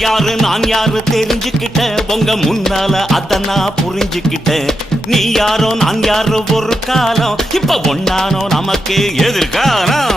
யாரு நான் யாரு தெரிஞ்சுக்கிட்ட உங்க முன்னால அத நான் புரிஞ்சுக்கிட்ட நீ யாரோ நான் யாரோ ஒரு காலம் இப்ப ஒன்னானோ நமக்கு எதிர்காலம்